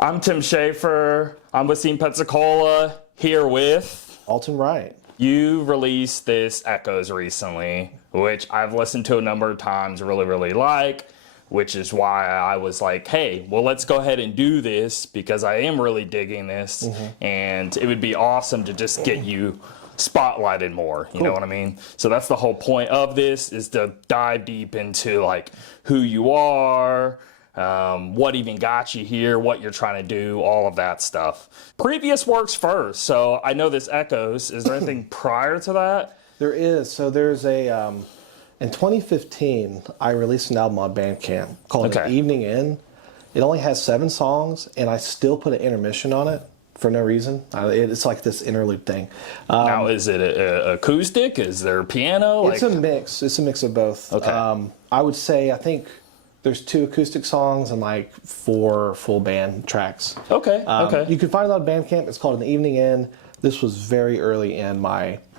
I'm Tim Schaefer. I'm with Team Pensacola, here with... Dalton Wright. You released this Echoes recently, which I've listened to a number of times, really like, which is why I was like, hey, well, let's go ahead and do this because I am really digging this, and it would be awesome to just get you spotlighted more, you know what I mean? So that's the whole point of this, is to dive deep into like who you are, what even got you here, what you're trying to do, all of that stuff. Previous works first. So I know this Echoes. Is there anything prior to that? There is. So there's a, in 2015, I released an album on Bandcamp called An Evening In. It only has 7 songs, and I still put an intermission on it for no reason. It's like this interlude thing. Now, is it acoustic? Is there piano? It's a mix. It's a mix of both. Okay. I would say, I think there's 2 acoustic songs and like 4 full band tracks. Okay. You can find it on Bandcamp. It's called An Evening In. This was very early in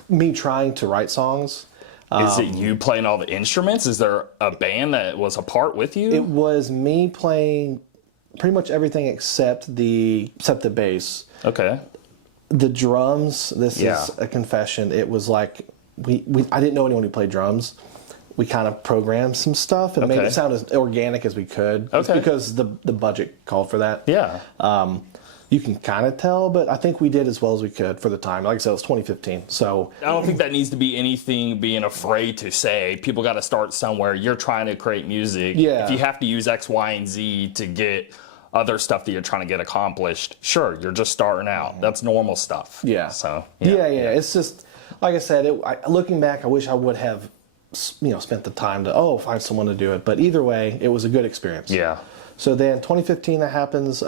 me trying to write songs. Is it you playing all the instruments? Is there a band that was a part with you? It was me playing pretty much everything except the bass. Okay. The drums, this is a confession. It was like, I didn't know anyone who played drums. We kind of programmed some stuff and made it sound as organic as we could. It's because the budget called for that. Yeah. You can kind of tell, but I think we did as well as we could for the time. Like I said, it was 2015. So I don't think that needs to be anything being afraid to say. People got to start somewhere. You're trying to create music. Yeah. If you have to use X, Y, and Z to get other stuff that you're trying to get accomplished, sure, you're just starting out. That's normal stuff. Yeah. So yeah. It's just, like I said, looking back, I wish I would have, spent the time to find someone to do it. But either way, it was a good experience. Yeah. So then 2015 that happens.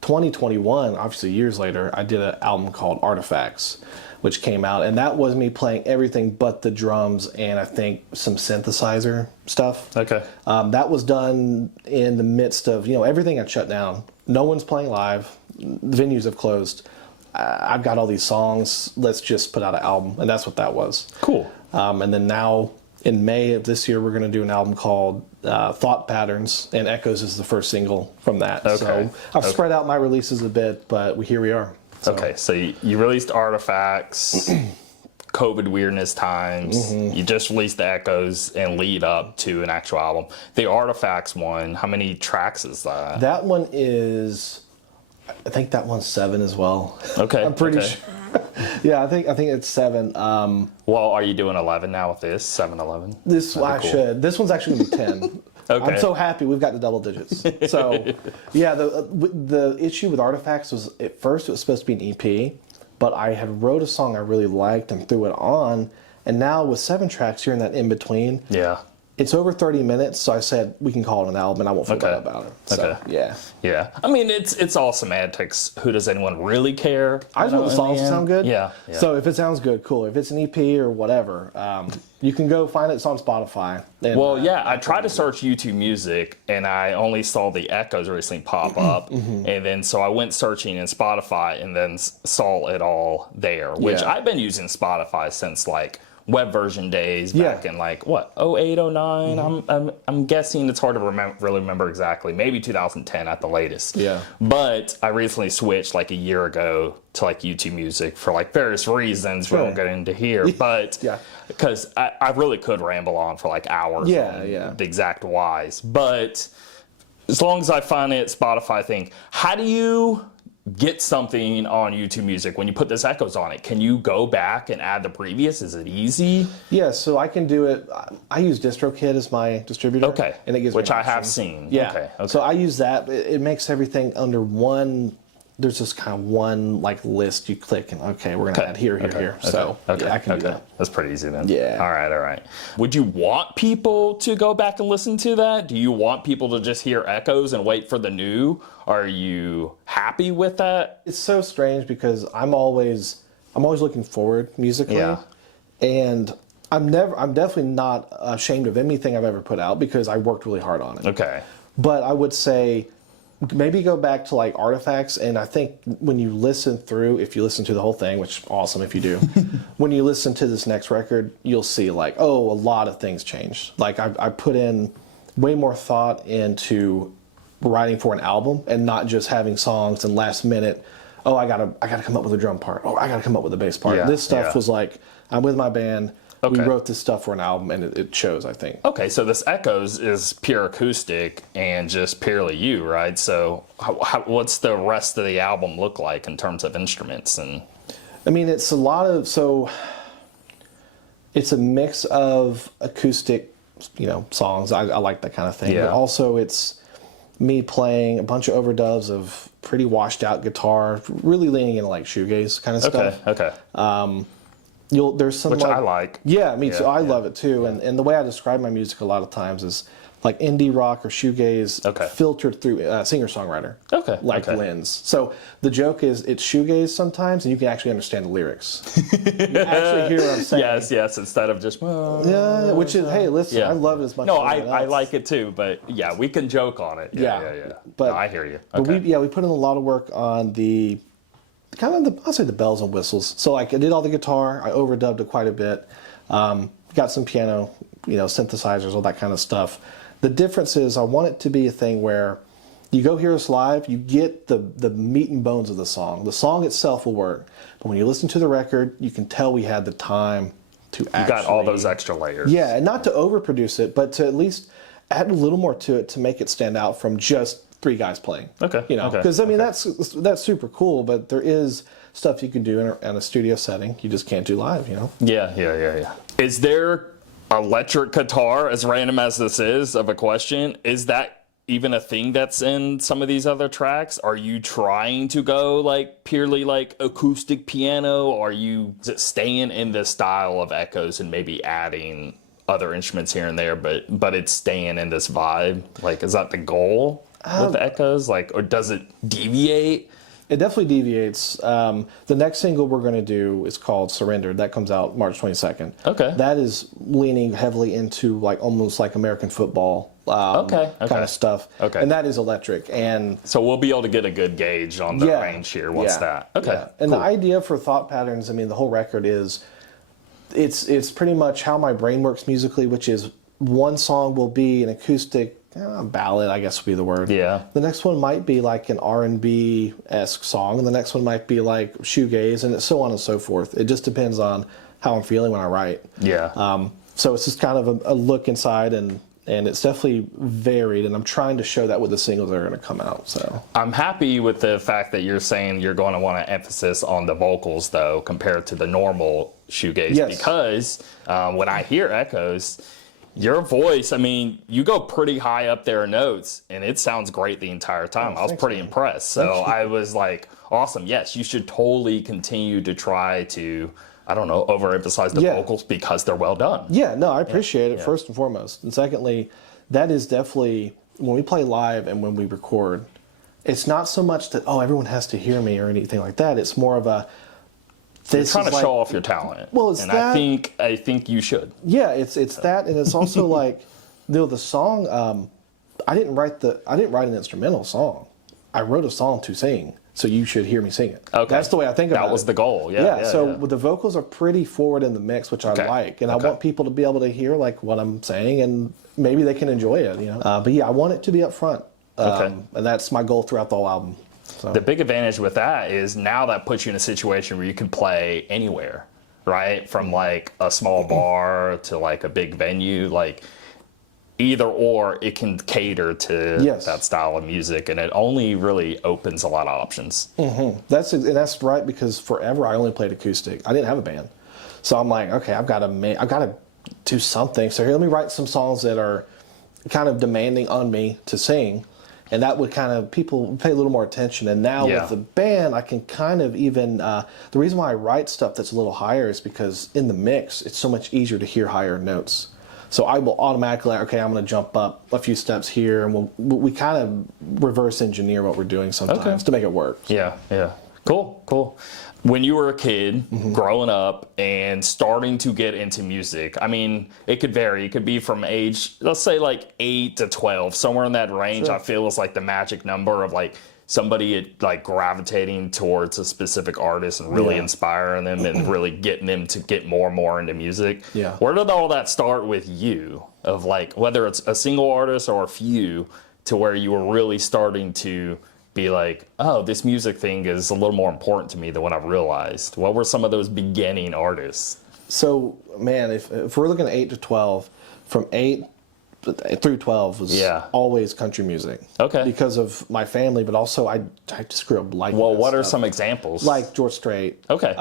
2021, obviously years later, I did an album called Artifacts, which came out, and that was me playing everything but the drums and I think some synthesizer stuff. Okay. That was done in the midst of, everything had shut down. No one's playing live. The venues have closed. I've got all these songs. Let's just put out an album, and that's what that was. Cool. And then now, in May of this year, we're going to do an album called Thought Patterns, and Echoes is the first single from that. Okay. So I've spread out my releases a bit, but here we are. So. Okay, so you released Artifacts, COVID weirdness times. You just released the Echoes and lead up to an actual album. The Artifacts one, how many tracks is that? That one is, I think that one's 7 as well. Okay. I'm pretty sure. Yeah, I think it's 7. Well, are you doing 11 now with this? 7, 11? Should. This one's actually going to be 10. Okay. I'm so happy we've got the double digits. So, yeah, the issue with Artifacts was, at first it was supposed to be an EP, but I had wrote a song I really liked and threw it on, and now with 7 tracks, you're in that in-between. Yeah. It's over 30 minutes, so I said we can call it an album, and I won't feel bad about it. So, yeah. I mean, it's all semantics. Who does anyone really care? I just want the songs to sound good. Yeah. So if it sounds good, cool. If it's an EP or whatever, you can go find it. It's on Spotify. And, I tried to search YouTube Music, and I only saw the Echoes recently pop up, and then so I went searching in Spotify, and then saw it all there. Which I've been using Spotify since like web version days back in like what 08, 09. I'm guessing it's hard to really remember exactly, maybe 2010 at the latest. But I recently switched like a year ago to like YouTube Music for like various reasons we won't get into here, but because I really could ramble on for like hours on the exact whys. But as long as I find it Spotify thing, how do you get something on YouTube Music when you put this Echoes on it? Can you go back and add the previous? Is it easy? Yeah, so I can do it. I use DistroKid as my distributor. Okay, and it gives which me I have seen. Yeah, okay. So I use that. It makes everything under one. There's just kind of one like list you click and we're gonna add here. So I can do that. That's pretty easy then. Yeah. All right. Would you want people to go back and listen to that? Do you want people to just hear Echoes and wait for the new? Are you happy with that? It's so strange because I'm always looking forward musically, and I'm definitely not ashamed of anything I've ever put out because I worked really hard on it. Okay. But I would say, maybe go back to like Artifacts, and I think when you listen through, if you listen to the whole thing, which awesome if you do, when you listen to this next record, you'll see like, a lot of things changed. Like I put in way more thought into writing for an album and not just having songs and last minute, oh, I gotta come up with a drum part, or I gotta come up with a bass part. Yeah, This stuff yeah. was like, I'm with my band, we Okay. wrote this stuff for an album, and it shows, I think. Okay, so this Echoes is pure acoustic and just purely you, right? So what's the rest of the album look like in terms of instruments? And I mean, it's a lot of, so it's a mix of acoustic, songs. I like that kind of thing. Yeah. But also it's me playing a bunch of overdubs of pretty washed out guitar, really leaning into like shoegaze kind of stuff. Okay. There's some Which I like. Yeah, me too. I yeah. love it too. And the way I describe my music a lot of times is like indie rock or shoegaze Okay. filtered through singer-songwriter. Okay, Like okay. lens. So the joke is it's shoegaze sometimes, and you can actually understand the lyrics. You actually hear what I'm saying. Yes, instead of just, Yeah, which is, hey, listen, Yeah. I love it as much no, as anyone I else. like it too, but yeah, we can joke on it. Yeah. But No, I hear you. But Okay. we put in a lot of work on the I'll say the bells and whistles. So like I did all the guitar, I overdubbed it quite a bit, got some piano, synthesizers, all that kind of stuff. The difference is I want it to be a thing where you go hear us live, you get the meat and bones of the song. The song itself will work, but when you listen to the record, you can tell we had the time to actually... You got all those extra layers. Yeah, and not to overproduce it, but to at least add a little more to it to make it stand out from just three guys playing. Okay, Because okay, that's super cool, but there is stuff you can do in a studio setting you just can't do live. Yeah. Is there electric guitar, as random as this is of a question, is that even a thing that's in some of these other tracks? Are you trying to go like purely like acoustic piano? Or are you staying in this style of Echoes and maybe adding other instruments here and there, but it's staying in this vibe? Like, is that the goal with the Echoes? Like, or does it deviate? It definitely deviates. The next single we're going to do is called Surrendered. That comes out March 22nd. Okay. That is leaning heavily into like almost like American football kind of stuff. Okay. And that is electric. And So we'll be able to get a good gauge on the range here once that. Okay. Yeah. And cool. the idea for Thought Patterns, I mean, the whole record is, it's pretty much how my brain works musically, which is one song will be an acoustic ballad, I guess would be the word. Yeah. The next one might be like an R&B-esque song, and the next one might be like shoegaze, and so on and so forth. It just depends on how I'm feeling when I write. Yeah. So it's just kind of a look inside, and it's definitely varied, and I'm trying to show that with the singles that are going to come out. So I'm happy with the fact that you're saying you're going to want to emphasis on the vocals, though, compared to the normal shoegaze. Yes. Because when I hear Echoes, your voice, I mean, you go pretty high up there in notes, and it sounds great the entire time. I was pretty impressed. So I was like, awesome. Yes, you should totally continue to try to, I don't know, overemphasize the vocals because they're well done. yeah, no, I appreciate it first and foremost. And secondly, that is definitely, when we play live and when we record, it's not so much that, everyone has to hear me or anything like that. It's more of a, You're trying to show off your talent. Well, it's and that, I think you should. Yeah, it's that, and it's also like, the song. I didn't write an instrumental song. I wrote a song to sing, so you should hear me sing it. Okay, that's the way I think about it. That was the goal. Yeah. So the vocals are pretty forward in the mix, which I like, and I want people to be able to hear like what I'm saying, and maybe they can enjoy it. But yeah, I want it to be up front. And that's my goal throughout the whole album. So. The big advantage with that is now that puts you in a situation where you can play anywhere, right? From like a small bar to like a big venue, like either or it can cater to that style of music, and it only really opens a lot of options. Mm-hmm. That's right, because forever I only played acoustic. I didn't have a band, so I'm like, okay, I've got to do something. So here, let me write some songs that are kind of demanding on me to sing. And that would kind of, people pay a little more attention. And now with the band, I can kind of even, the reason why I write stuff that's a little higher is because in the mix, it's so much easier to hear higher notes. So I will automatically, okay, I'm going to jump up a few steps here, and we kind of reverse engineer what we're doing sometimes to make it work. So. Yeah. Cool. When you were a kid, growing up and starting to get into music, I mean, it could vary. It could be from age, let's say like 8 to 12, somewhere in that range. Sure. I feel is like the magic number of like somebody like gravitating towards a specific artist and really inspiring them and really getting them to get more and more into music. Yeah. Where did all that start with you? Of like, whether it's a single artist or a few, to where you were really starting to be like, oh, this music thing is a little more important to me than what I realized? What were some of those beginning artists? So, man, if we're looking at 8 to 12, from 8 through 12 was always country music. Okay. Because of my family, but also I just grew up liking Well, that what are stuff. some examples? Like George Strait. Okay.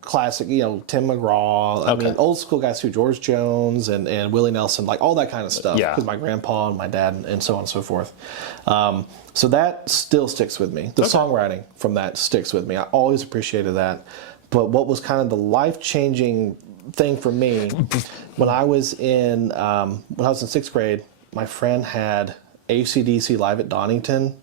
Classic, Tim McGraw. I mean, old school guys too, George Jones and Willie Nelson, like all that kind of stuff. Yeah. Because my grandpa and my dad and so on and so forth. So that still sticks with me. The songwriting from that sticks with me. I always appreciated that. But what was kind of the life-changing thing for me, when I was in 6th grade, my friend had AC/DC Live at Donington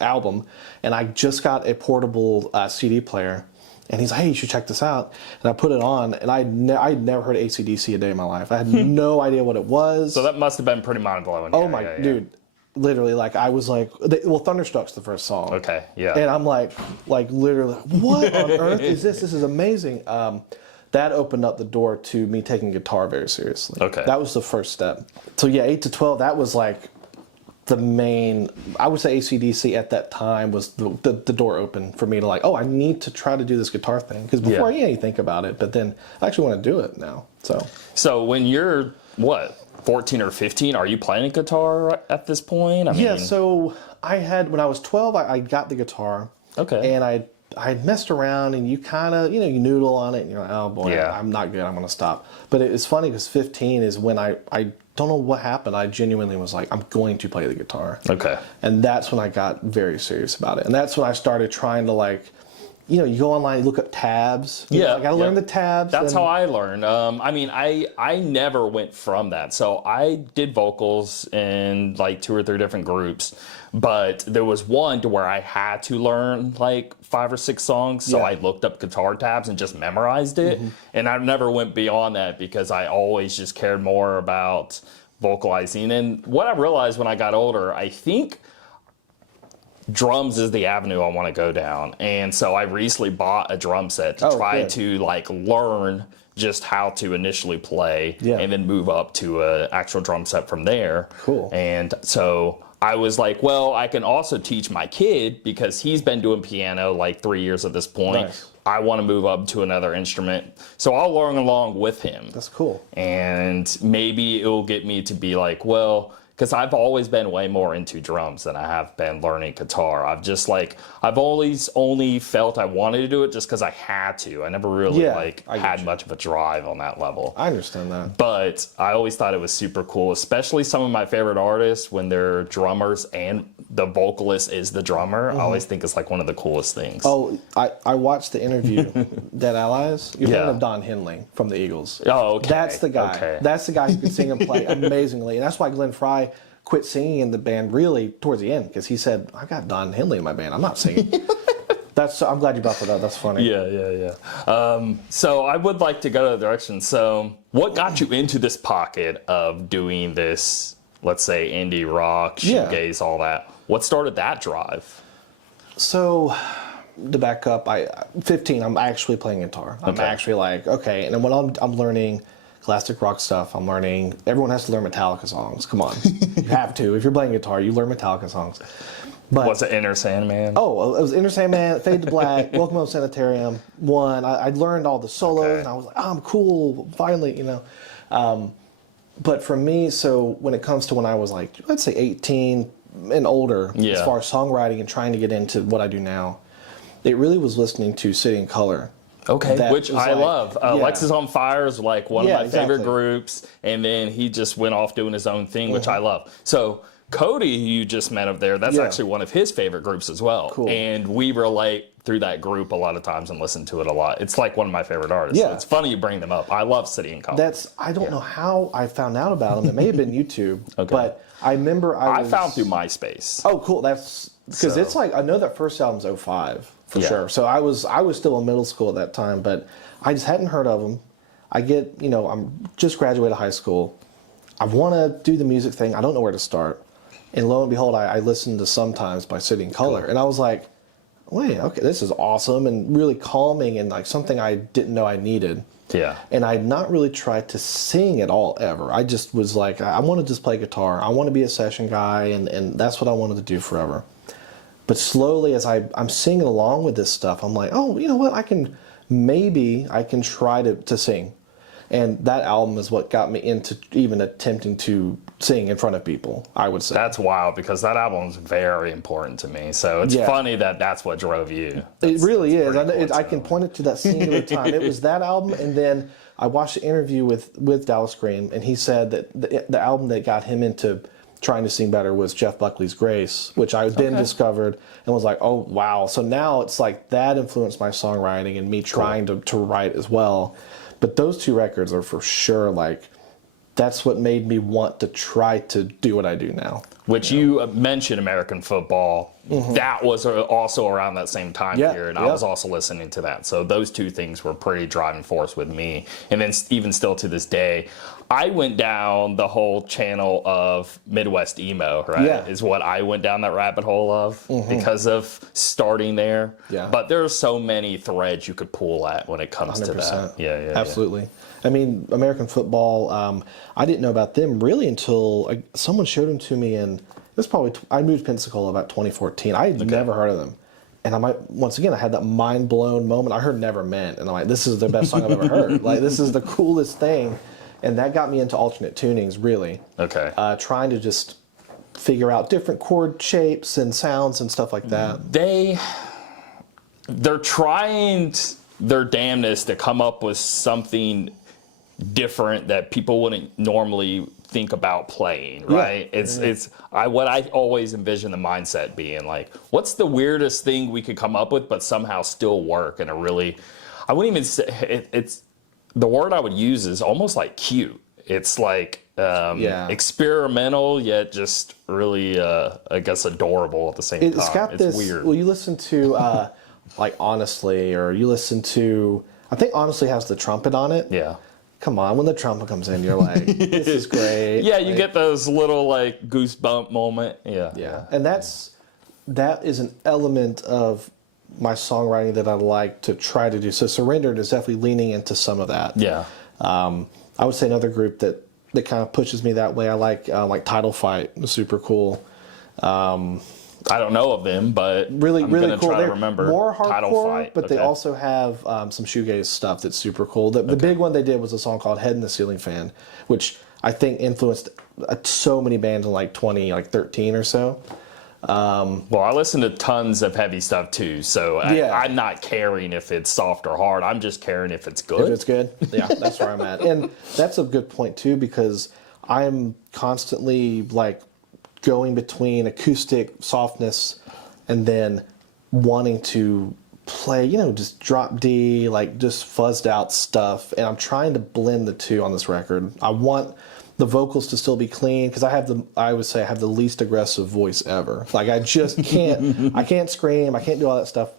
album, and I just got a portable CD player, and he's like, hey, you should check this out. And I put it on, and I'd never heard AC/DC a day in my life. I had no idea what it was. So that must have been pretty mind-blowing. Oh dude. Literally, like, I was like, Thunderstruck's the first song. Okay, yeah. And I'm like literally, what on earth is this? This is amazing. That opened up the door to me taking guitar very seriously. Okay. That was the first step. So yeah, 8 to 12, that was like the main, I would say AC/DC at that time was the door open for me to like, oh, I need to try to do this guitar thing. Because before, you think about it, but then I actually want to do it now. So when you're, 14 or 15, are you playing guitar at this point? I mean, so I had, when I was 12, I got the guitar. Okay. And I messed around, and you kind of, you noodle on it, and you're like, oh boy, I'm not good, I'm going to stop. But it's funny because 15 is when I don't know what happened. I genuinely was like, I'm going to play the guitar. Okay. And that's when I got very serious about it. And that's when I started trying to like, you go online, you look up tabs. I got to learn the tabs. That's how I learned. I mean, I never went from that. So I did vocals in like 2 or 3 different groups, but there was one to where I had to learn like 5 or 6 songs. So I looked up guitar tabs and just memorized it. And I never went beyond that because I always just cared more about vocalizing. And what I realized when I got older, I think drums is the avenue I want to go down. And so I recently bought a drum set to try to like learn just how to initially play and then move up to an actual drum set from there. Cool. And so I was like, well, I can also teach my kid because he's been doing piano like 3 years at this point. Nice. I want to move up to another instrument. So I'll learn along with him. That's cool. And maybe it'll get me to be like, well, because I've always been way more into drums than I have been learning guitar. I've always only felt I wanted to do it just because I had to. I never really had much of a drive on that level. I understand that. But I always thought it was super cool, especially some of my favorite artists when they're drummers and the vocalist is the drummer. I always think it's like one of the coolest things. Oh, I watched the interview, Dead Allies. You're thinking of Don Henley from the Eagles. Oh, okay. That's the guy. Okay. That's the guy who can sing and play amazingly. And that's why Glenn Fry quit singing in the band really towards the end, because he said, I got Don Henley in my band, I'm not singing. I'm glad you brought that up. That's funny. Yeah. So I would like to go to the direction. So what got you into this pocket of doing this, let's say, indie rock, shoegaze, all that? What started that drive? So to back up, 15, I'm actually playing guitar. I'm actually like, okay. And then when I'm learning classic rock stuff, I'm learning, everyone has to learn Metallica songs. Come on. You have to. If you're playing guitar, you learn Metallica songs. But what's it, Enter Sandman? Oh, it was Enter Sandman, Fade to Black, Welcome Home Sanitarium, one. I learned all the solos, and I was like, oh, I'm cool, finally, But for me, so when it comes to when I was like, let's say 18 and older, as far as songwriting and trying to get into what I do now, it really was listening to City and Color. Okay, which I love. Alexis on Fire is like one of my favorite groups, and then he just went off doing his own thing, which I love. So Cody, who you just met up there, that's actually one of his favorite groups as well. Cool. And we relate through that group a lot of times and listen to it a lot. It's like one of my favorite artists. Yeah. So it's funny you bring them up. I love City and Color. I don't know how I found out about them. It may have been YouTube, but I remember I found through MySpace. Oh, cool. That's because it's like, I know that first album's 05. For sure. So I was still in middle school at that time, but I just hadn't heard of them. I'm just graduated high school. I want to do the music thing. I don't know where to start. And lo and behold, I listened to Sometimes by City and Color. Cool. And I was like, wait, okay, this is awesome and really calming and like something I didn't know I needed. Yeah. And I had not really tried to sing at all ever. I just was like, I want to just play guitar. I want to be a session guy, and that's what I wanted to do forever. But slowly, as I'm singing along with this stuff, I'm like, oh, you know what? I can try to sing. And that album is what got me into even attempting to sing in front of people, I would say. That's wild, because that album is very important to me. So it's funny that that's what drove you. It really is. I can point it to that singular time. It was that album, and then I watched an interview with Dallas Green, and he said that the album that got him into trying to sing better was Jeff Buckley's Grace, which I then discovered and was like, oh, wow. So now it's like that influenced my songwriting and me trying to write as well. But those two records are for sure, like, that's what made me want to try to do what I do now. Which you mentioned American football. That was also around that same time period. I was also listening to that. So those two things were pretty driving force with me. And then even still to this day, I went down the whole channel of Midwest emo, right? Yeah. Is what I went down that rabbit hole of because of starting there. Yeah. But there are so many threads you could pull at when it comes 100%. to that. Yeah. Absolutely. I mean, American football, I didn't know about them really until someone showed them to me, and it was probably, I moved to Pensacola about 2014. I had never heard of them. And once again, I had that mind blown moment. I heard Never Meant, and I'm like, this is the best song I've ever heard. Like, this is the coolest thing. And that got me into alternate tunings, really. Okay. Trying to just figure out different chord shapes and sounds and stuff like that. They're trying their damnedest to come up with something different that people wouldn't normally think about playing, right? It's what I always envision the mindset being like, what's the weirdest thing we could come up with but somehow still work? And I wouldn't even say it's the word I would use is almost like cute. It's like experimental, yet just really, I guess, adorable at the same time. It's got this weird. Well, you listen to like Honestly, or you listen to, I think Honestly has the trumpet on it. Yeah. Come on, when the trumpet comes in, you're like, this is great. Yeah, you get those little like goosebump moment. Yeah. And that is an element of my songwriting that I like to try to do. So Surrendered is definitely leaning into some of that. Yeah. I would say another group that kind of pushes me that way. I like Title Fight. It's super cool. I don't know of them, but really I'm really gonna cool. try They're to remember more Title hardcore, Fight. but they also have some shoegaze stuff that's super cool. The big one they did was a song called Head in the Ceiling Fan, which I think influenced so many bands in like 2013 or so. Well, I listen to tons of heavy stuff too, so I'm not caring if it's soft or hard. I'm just caring if it's good. If it's good, yeah, that's where I'm at. And that's a good point too, because I'm constantly like going between acoustic softness and then wanting to play, just drop D, like just fuzzed out stuff. And I'm trying to blend the two on this record. I want the vocals to still be clean, because I would say I have the least aggressive voice ever. Like, I just can't, I can't scream, I can't do all that stuff,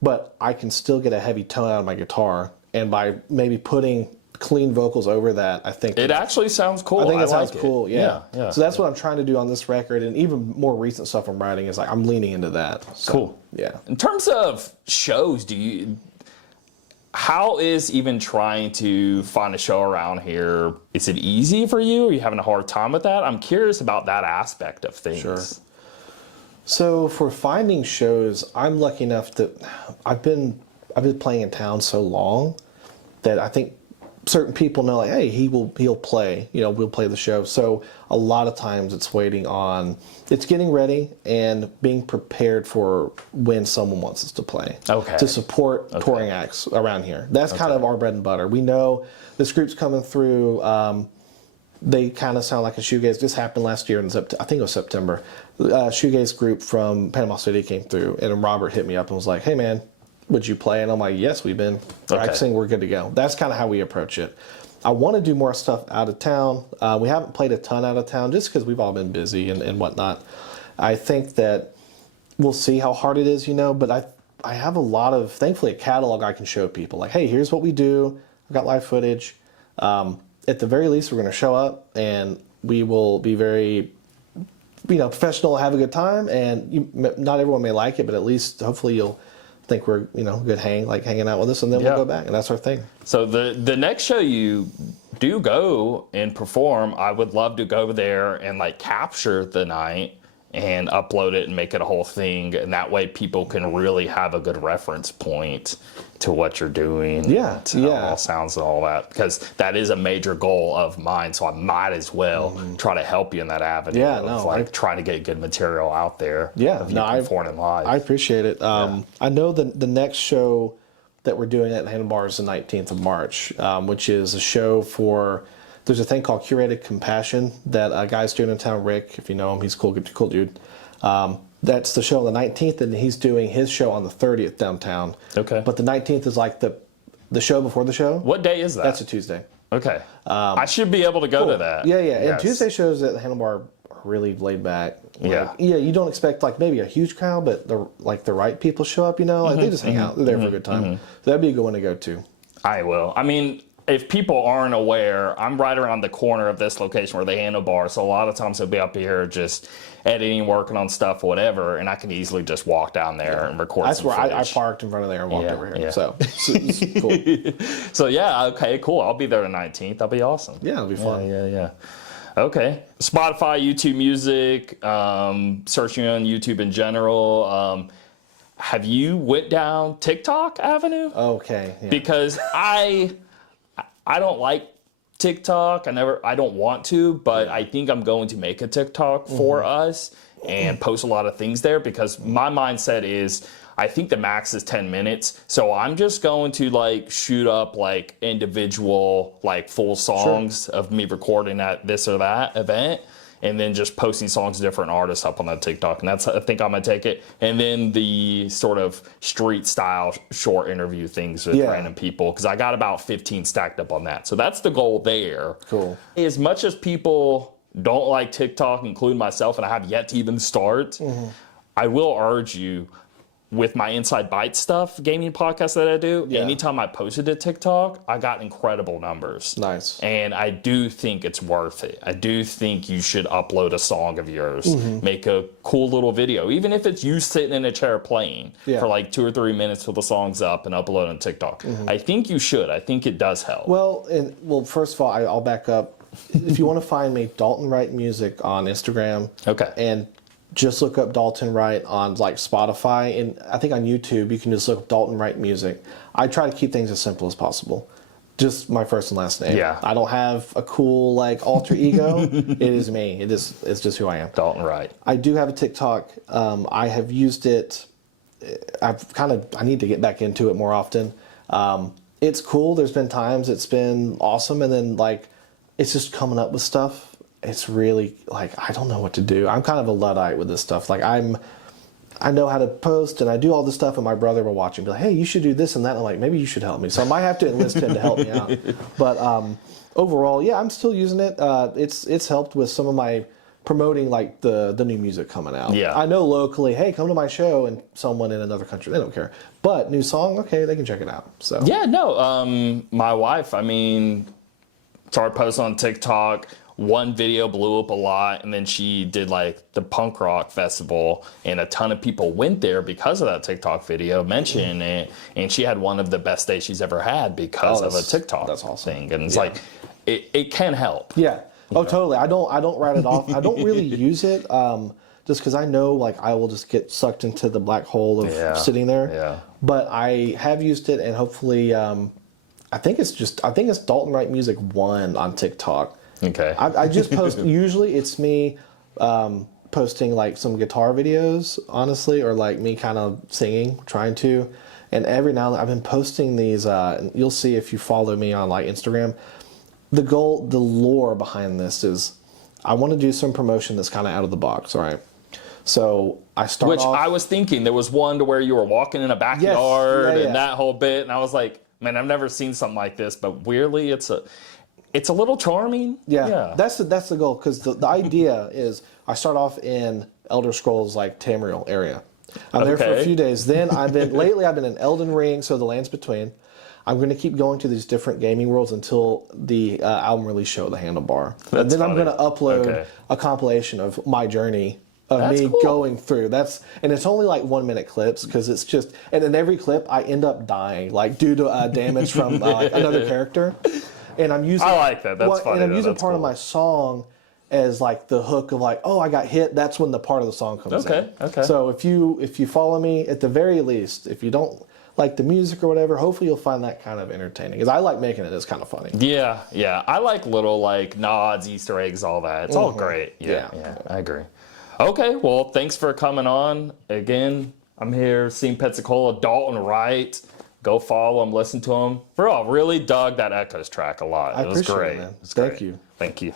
but I can still get a heavy tone out of my guitar. And by maybe putting clean vocals over that, I think it actually sounds cool. I think it sounds like cool. Yeah. So that's what I'm trying to do on this record, and even more recent stuff I'm writing is like I'm leaning into that. So, cool. Yeah. In terms of shows, how is even trying to find a show around here? Is it easy for you? Are you having a hard time with that? I'm curious about that aspect of things. Sure. So for finding shows, I'm lucky enough that I've been playing in town so long that I think certain people know, like, hey, he'll play, we'll play the show. So a lot of times it's getting ready and being prepared for when someone wants us to play. Okay. To support touring acts around here. That's kind of our bread and butter. We know this group's coming through. They kind of sound like a shoegaze. This happened last year I think it was September. Shoegaze group from Panama City came through, and Robert hit me up and was like, hey man, would you play? And I'm like, yes, we've been practicing. We're good to go. That's kind of how we approach it. I want to do more stuff out of town. We haven't played a ton out of town just because we've all been busy and whatnot. I think that we'll see how hard it is, but I have thankfully, a catalog I can show people. Like, hey, here's what we do. I've got live footage. At the very least, we're going to show up and we will be very professional, have a good time. And not everyone may like it, but at least hopefully you'll think we're good hanging out with us, and then we'll go back, and that's our thing. So the next show you do go and perform, I would love to go there and like capture the night and upload it and make it a whole thing, and that way people can really have a good reference point to what you're doing. All sounds and all that, because that is a major goal of mine, so I might as well try to help you in that avenue of trying to get good material out there. Performing live. I appreciate it. I know the next show that we're doing at Handlebar is the 19th of March, which is a show for... There's a thing called Curated Compassion that a guy's doing in town, Rick, if you know him, he's a cool dude. That's the show on the 19th, and he's doing his show on the 30th downtown. Okay. But the 19th is like the show before the show. What day is that? That's a Tuesday. Okay. I should be able to go to that. Yeah. And Tuesday shows at Handlebar are really laid back. You don't expect like maybe a huge crowd, but the right people show up, like they just hang out. They're there for a good time. So that'd be a good one to go to. I will. I mean, if people aren't aware, I'm right around the corner of this location where they Handlebar, so a lot of times I'll be up here just editing, working on stuff, whatever, and I can easily just walk down there and record some footage. I parked in front of there and walked over here, so it's cool. So okay, cool. I'll be there the 19th. That'll be awesome. Yeah, it'll be fun. Yeah. Okay. Spotify, YouTube Music, searching on YouTube in general. Have you went down TikTok avenue? Okay. Yeah. Because I don't like TikTok. I don't want to, but I think I'm going to make a TikTok for us and post a lot of things there, because my mindset is I think the max is 10 minutes. So I'm just going to like shoot up like individual, like full songs of me recording at this or that event, and then just posting songs of different artists up on that TikTok. And that's, I think I'm going to take it. And then the sort of street style short interview things with random people, because I got about 15 stacked up on that. So that's the goal there. Cool. As much as people don't like TikTok, including myself, and I have yet to even start, I will urge you, with my Inside Bytes stuff, gaming podcast that I do, anytime I posted to TikTok, I got incredible numbers. Nice. And I do think it's worth it. I do think you should upload a song of yours, make a cool little video, even if it's you sitting in a chair playing for like 2 or 3 minutes till the song's up, and upload on TikTok. I think you should. I think it does help. Well, first of all, I'll back up. If you want to find me, Dalton Wright Music on Instagram. Okay. And just look up Dalton Wright on like Spotify, and I think on YouTube you can just look up Dalton Wright Music. I try to keep things as simple as possible. Just my first and last name. Yeah. I don't have a cool like alter ego. It is me. It's just who I am. Dalton Wright. I do have a TikTok. I have used it. I need to get back into it more often. It's cool. There's been times it's been awesome, and then like it's just coming up with stuff. It's really like I don't know what to do. I'm kind of a Luddite with this stuff. Like I know how to post, and I do all this stuff, and my brother will watch and be like, "Hey, you should do this and that." And I'm like, maybe you should help me. So I might have to enlist him to help me out. But overall, I'm still using it. It's helped with some of my promoting, like the new music coming out. Yeah. I know locally, hey, come to my show, and someone in another country, they don't care. But new song, okay, they can check it out. So my wife, started posting on TikTok. One video blew up a lot, and then she did like the punk rock festival, and a ton of people went there because of that TikTok video mentioning it, and she had one of the best days she's ever had because of a TikTok thing. And it's like it can help. Yeah. Oh, totally. I don't write it off. I don't really use it just because I know like I will just get sucked into the black hole of sitting there. Yeah. But I have used it, and hopefully I think it's Dalton Wright Music 1 on TikTok. Okay. I just post, usually it's me posting like some guitar videos, honestly, or like me kind of singing, trying to. And every now and then I've been posting these, you'll see if you follow me on like Instagram. The lore behind this is I want to do some promotion that's kind of out of the box, all right? So I start off. I was thinking there was one to where you were walking in a backyard and that whole bit. And I was like, man, I've never seen something like this, but weirdly it's a little charming. Yeah. That's the goal, because the idea is I start off in Elder Scrolls like Tamriel area. I'm there for a few days. Then lately I've been in Elden Ring, so the lands between. I'm going to keep going to these different gaming worlds until the album release show, the Handlebar. And then I'm going to upload a compilation of my journey of That's me cool. going through. And it's only like 1 minute clips because it's just, and in every clip I end up dying, like due to damage from like another character. And I'm using, I like that. That's funny. And I'm though. using That's part of cool. my song as like the hook of like, oh, I got hit. That's when the part of the song comes in. Okay. So if you follow me, at the very least, if you don't like the music or whatever, hopefully you'll find that kind of entertaining. Because I like making it. It's kind of funny. Yeah. I like little like nods, Easter eggs, all that. It's all great. Yeah, I agree. Okay, well, thanks for coming on. Again, I'm here seeing Pensacola, Dalton Wright. Go follow him, listen to him. For real, really dug that Echoes track a lot. It was appreciate great. it, man. It was Thank great. you. Thank you.